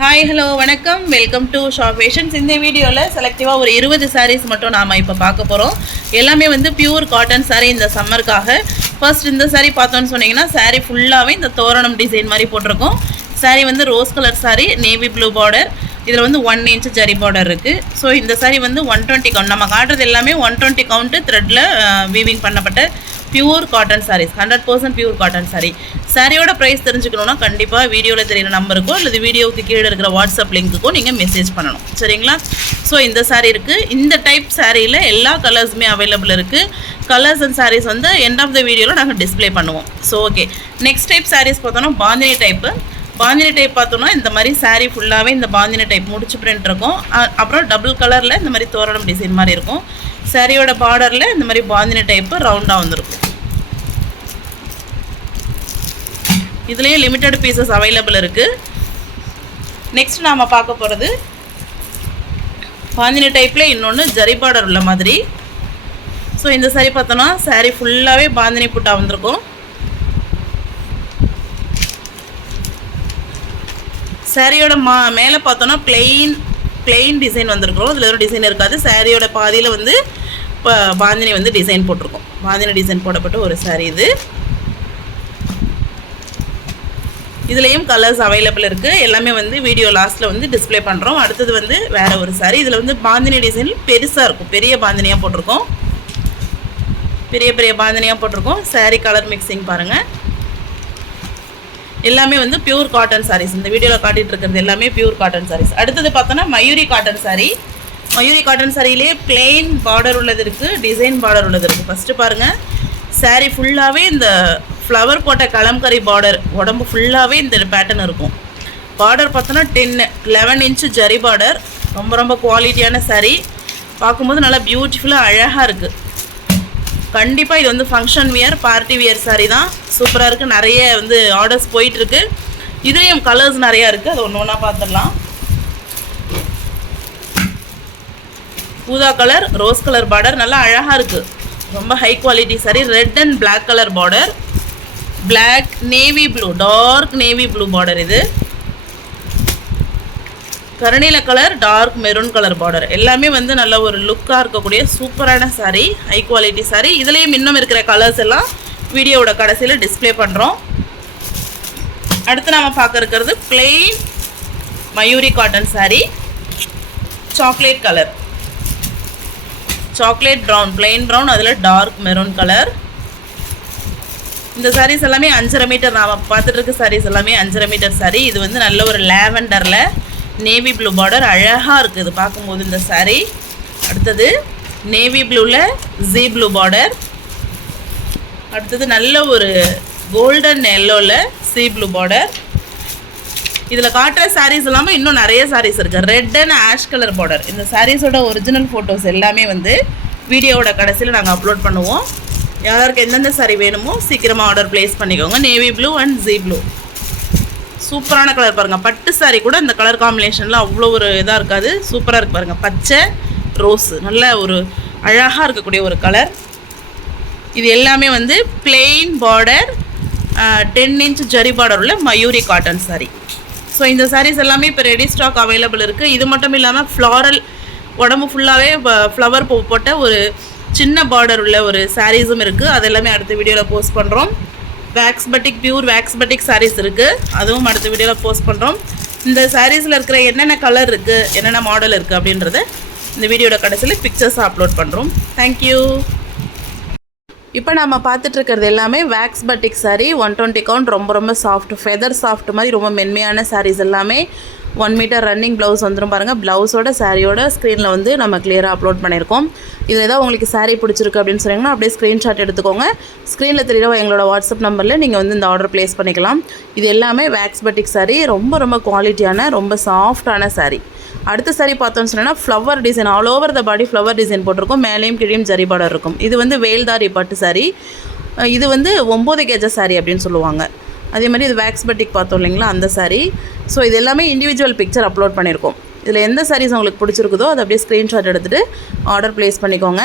Hi hello வணக்கம், welcome to shop fashions. இந்த வீடியோவில் செலக்டிவாக ஒரு 20 சாரீஸ் மட்டும் நாம் இப்போ பார்க்க போகிறோம். எல்லாமே வந்து பியூர் காட்டன் சாரீ இந்த சம்மருக்காக. ஃபர்ஸ்ட் இந்த சாரீ பார்த்தோன்னு சொன்னீங்கன்னா சாரீ ஃபுல்லாகவே இந்த தோரணம் டிசைன் மாதிரி போட்டிருக்கோம். சாரீ வந்து rose colour sari, navy blue border. இதில் வந்து 1 இன்ச் ஜரி பார்டர் இருக்குது. ஸோ இந்த சாரீ வந்து 120 கவுண்ட். நம்ம காட்டுறது எல்லாமே 120 கவுண்ட்டு த்ரெட்டில் வீவிங் பண்ணப்பட்ட pure cotton saris, 100% pure cotton sari. சாரியோட ப்ரைஸ் தெரிஞ்சுக்கணுன்னா கண்டிப்பாக வீடியோவில் தெரியுற நம்பருக்கோ அல்லது வீடியோவுக்கு கீழே இருக்கிற வாட்ஸ்அப் லிங்க்குக்கோ நீங்கள் மெசேஜ் பண்ணணும், சரிங்களா? ஸோ இந்த சாரீ இருக்குது. இந்த டைப் சாரியில் எல்லா கலர்ஸுமே அவைலபிள் இருக்குது. கலர்ஸ் அண்ட் சாரீஸ் வந்து எண்ட் ஆஃப் த வீடியோவில் நாங்கள் டிஸ்பிளே பண்ணுவோம். So okay, next type saris பார்த்தோன்னா பாந்தினி டைப்பு. பாந்தினி டைப் பார்த்தோன்னா இந்த மாதிரி சாரீ ஃபுல்லாகவே இந்த பாந்தினி டைப் முடிச்சு பிரிண்ட் இருக்கும். அப்புறம் டபுள் கலரில் இந்த மாதிரி தோரணம் டிசைன் மாதிரி இருக்கும். சாரியோட பார்டரில் இந்த மாதிரி பாந்தினி டைப்பு ரவுண்டாக வந்துருக்கும். இதுலேயே லிமிட்டட் பீசஸ் அவைலபிள் இருக்குது. நெக்ஸ்ட் நாம் பார்க்க போகிறது பாந்தினி டைப்பில் இன்னொன்று ஜரி பார்டர் உள்ள மாதிரி. ஸோ இந்த சாரீ பார்த்தோன்னா சாரீ ஃபுல்லாகவே பாந்தினி புட்டா வந்திருக்கும். சாரியோட மேலே பார்த்தோன்னா பிளெயின் டிசைன் வந்திருக்கிறோம். இதில் ஒரு டிசைன் இருக்காது. சாரியோட பாதியில் வந்து இப்போ பாந்தினி வந்து டிசைன் போட்டிருக்கோம். பாந்தினி டிசைன் போடப்பட்ட ஒரு சாரீ இது. இதுலேயும் கலர்ஸ் அவைலபிள் இருக்குது. எல்லாமே வந்து வீடியோ லாஸ்ட்டில் வந்து டிஸ்பிளே பண்ணுறோம். அடுத்தது வந்து வேறு ஒரு சாரீ. இதில் வந்து பாந்தினி டிசைன் பெருசாக இருக்கும், பெரிய பாந்தினியாக போட்டிருக்கோம். பெரிய பாந்தினியாக போட்டிருக்கோம். சாரீ கலர் மிக்சிங் பாருங்கள். எல்லாமே வந்து பியூர் காட்டன் சாரீஸ். இந்த வீடியோவில் காட்டிகிட்டு இருக்கிறது எல்லாமே பியூர் காட்டன் சாரீஸ். அடுத்தது பார்த்தோன்னா Mayuri cotton sari. Mayuri cotton சாரியிலே பிளெயின் பார்டர் உள்ளது இருக்குது, டிசைன் பார்டர் உள்ளது இருக்குது. ஃபஸ்ட்டு பாருங்கள், சாரீ ஃபுல்லாகவே இந்த ஃப்ளவர் போட்ட கலம்கரி பார்டர், உடம்பு ஃபுல்லாகவே இந்த பேட்டர்ன் இருக்கும். பார்டர் பார்த்தோன்னா 11 இன்ச்சு ஜரி பார்டர். ரொம்ப குவாலிட்டியான சாரீ. பார்க்கும்போது நல்லா பியூட்டிஃபுல்லாக அழகாக இருக்குது. கண்டிப்பாக இது வந்து function wear, party wear sari தான். சூப்பராக இருக்குது. நிறைய வந்து ஆர்டர்ஸ் போயிட்டுருக்கு. இதுலேயும் கலர்ஸ் நிறையா இருக்குது. அது ஒன்று ஒன்றா பார்த்துடலாம். ஊதா கலர், ரோஸ் கலர் பார்டர் நல்லா அழகாக இருக்குது. ரொம்ப high quality sari. Red and black colour border, black navy blue, dark navy blue border. இது கருநீல colour, dark maroon colour border. எல்லாமே வந்து நல்ல ஒரு லுக்காக இருக்கக்கூடிய சூப்பரான சாரீ, ஹை குவாலிட்டி சாரீ. இதுலேயும் இன்னும் இருக்கிற கலர்ஸ் எல்லாம் வீடியோவோட கடைசியில் டிஸ்பிளே பண்ணுறோம். அடுத்து நாம் பார்க்க இருக்கிறது plain Mayuri cotton sari. Chocolate colour, chocolate brown, plain brown, அதில் டார்க் மெரூன் கலர். இந்த சாரீஸ் எல்லாமே 5.5 மீட்டர். நாம் பார்த்துட்டு இருக்க சாரீஸ் எல்லாமே 5.5 மீட்டர் சாரீ. இது வந்து நல்ல ஒரு லேவெண்டரில் நேவி ப்ளூ பார்டர் அழகாக இருக்குது பார்க்கும்போது இந்த சாரீ. அடுத்தது நேவி ப்ளூவில் ஜீ ப்ளூ பார்டர். அடுத்தது நல்ல ஒரு கோல்டன் எல்லோவில் சீ ப்ளூ பார்டர். இதில் காட்டுற சாரீஸ் இல்லாமல் இன்னும் நிறைய சாரீஸ் இருக்குது. Red and ash colour border. இந்த சாரீஸோட ஒரிஜினல் ஃபோட்டோஸ் எல்லாமே வந்து வீடியோவோட கடைசியில் நாங்கள் அப்லோட் பண்ணுவோம். யாருக்கு எந்தெந்த சாரீ வேணுமோ சீக்கிரமாக ஆர்டர் ப்ளேஸ் பண்ணிக்கோங்க. நேவி ப்ளூ அண்ட் ஜீ ப்ளூ சூப்பரான கலர் பாருங்கள். பட்டு சாரீ கூட இந்த கலர் காம்பினேஷனில் அவ்வளோ ஒரு இதாக இருக்காது, சூப்பராக இருக்குது பாருங்கள். பச்சை ரோஸு, நல்ல ஒரு அழகாக இருக்கக்கூடிய ஒரு கலர். இது எல்லாமே வந்து plain border, 10 inch zari border உள்ள மயூரி காட்டன் சாரீ. ஸோ இந்த சாரீஸ் எல்லாமே இப்போ ரெடி ஸ்டாக் அவைலபிள் இருக்குது. இது மட்டும் இல்லாமல் ஃப்ளாரல், உடம்பு ஃபுல்லாகவே ஃப்ளவர் போட்ட ஒரு சின்ன பார்டர் உள்ள ஒரு சாரீஸும் இருக்குது. அது எல்லாமே அடுத்த வீடியோவில் போஸ்ட் பண்ணுறோம். Wax batik, pure wax batik saris இருக்குது. அதுவும் அடுத்த வீடியோவில் போஸ்ட் பண்ணுறோம். இந்த சாரீஸில் இருக்கிற என்னென்ன கலர் இருக்குது, என்னென்ன மாடல் இருக்குது அப்படின்றத இந்த வீடியோட கடைசியில் பிக்சர்ஸாக அப்லோட் பண்ணுறோம். தேங்க்யூ. இப்போ நம்ம பார்த்துட்ருக்கிறது எல்லாமே வேக்ஸ் பட்டிக் சாரீ, 120 கவுண்ட். ரொம்ப சாஃப்ட், ஃபெதர் சாஃப்ட் மாதிரி ரொம்ப மென்மையான சாரீஸ். எல்லாமே 1 மீட்டர் ரன்னிங் ப்ளவுஸ் வந்துடும் பாருங்கள். ப்ளவுஸோட சாரியோட ஸ்க்ரீனில் வந்து நம்ம கிளியராக அப்லோட் பண்ணியிருக்கோம். இதில் ஏதாவது உங்களுக்கு சாரீ பிடிச்சிருக்கு அப்படின்னு சொன்னீங்கன்னா அப்படியே ஸ்க்ரீன்ஷாட் எடுத்துக்கோங்க. ஸ்க்ரீனில் தெரியுற எங்களோட வாட்ஸ்அப் நம்பரில் நீங்கள் வந்து இந்த ஆர்டர் ப்ளேஸ் பண்ணிக்கலாம். இது எல்லாமே வேக்ஸ் பட்டிக் சாரீ. ரொம்ப குவாலிட்டியான, ரொம்ப சாஃப்டான சாரீ. அடுத்த சாரீ பார்த்தோன்னு சொன்னால் flower design, all over the body flower design போட்டிருக்கும். மேலேயும் கீழேயும் ஜரி பார்டர் இருக்கும். இது வந்து வேல்தாரி பட்டு சாரீ. இது வந்து 9 கேஜ சாரீ அப்படின்னு சொல்லுவாங்க. அதே மாதிரி இது வேக்ஸ் பட்டிக் பார்த்தோம் இல்லைங்களா, அந்த சாரீ. ஸோ இது எல்லாமே இண்டிவிஜுவல் பிக்சர் அப்லோட் பண்ணியிருக்கோம். இதில் எந்த சாரீஸ் உங்களுக்கு பிடிச்சிருக்குதோ அதை அப்படியே ஸ்க்ரீன்ஷாட் எடுத்துகிட்டு ஆர்டர் ப்ளேஸ் பண்ணிக்கோங்க.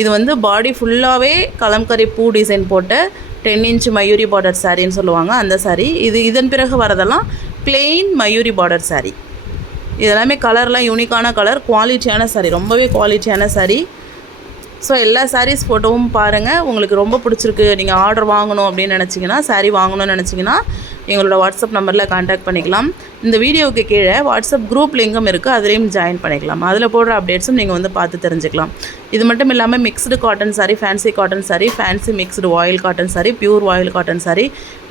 இது வந்து பாடி ஃபுல்லாகவே கலம்கரி பூ டிசைன் போட்டு 10 இன்ச் மயூரி பார்டர் சாரின்னு சொல்லுவாங்க அந்த சாரீ. இதன் பிறகு வரதெல்லாம் பிளெயின் மயூரி பார்டர் சாரீ. இதெல்லாமே கலர்லாம் யூனிக்கான கலர், குவாலிட்டியான சாரீ, ரொம்பவே குவாலிட்டியான சாரீ. ஸோ எல்லா சாரீஸ் ஃபோட்டோவும் பாருங்கள். உங்களுக்கு ரொம்ப பிடிச்சிருக்கு, நீங்கள் ஆர்டர் வாங்கணும் அப்படின்னு நினச்சிங்கன்னா, சாரீ வாங்கணும்னு நினச்சிங்கன்னா எங்களோட வாட்ஸ்அப் நம்பரில் கான்டாக்ட் பண்ணிக்கலாம். இந்த வீடியோவுக்கு கீழே வாட்ஸ்அப் குரூப் லிங்கும் இருக்குது, அதுலேயும் ஜாயின் பண்ணிக்கலாம். அதில் போடுற அப்டேட்ஸும் நீங்கள் வந்து பார்த்து தெரிஞ்சுக்கலாம். இது மட்டும் இல்லாமல் mixed cotton sari, fancy cotton sari, fancy mixed voile cotton sari, pure voile cotton sari,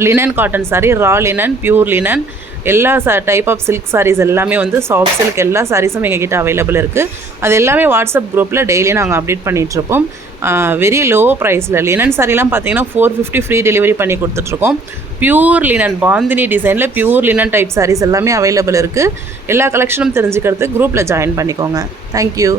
linen cotton sari, raw linen, pure linen, எல்லா டைப் ஆஃப் சில்க் சாரீஸ் எல்லாமே வந்து சாஃப்ட் சில்க் எல்லா சாரீஸும் எங்ககிட்ட அவைலபிள் இருக்குது. அது எல்லாமே வாட்ஸ்அப் குரூப்பில் டெய்லி நாங்கள் அப்டேட் பண்ணிகிட்ருப்போம். வெரி லோ ப்ரைஸில் லினன் சாரீலாம் பார்த்தீங்கன்னா 450 ஃப்ரீ டெலிவரி பண்ணி கொடுத்துட்ருக்கோம். பியூர் லினன் பாந்தினி டிசைனில் பியூர் லினன் டைப் சாரீஸ் எல்லாமே அவைலபிள் இருக்குது. எல்லா கலெக்ஷனும் தெரிஞ்சுக்கிறதுக்கு குரூப்பில் ஜாயின் பண்ணிக்கோங்க. தேங்க்யூ.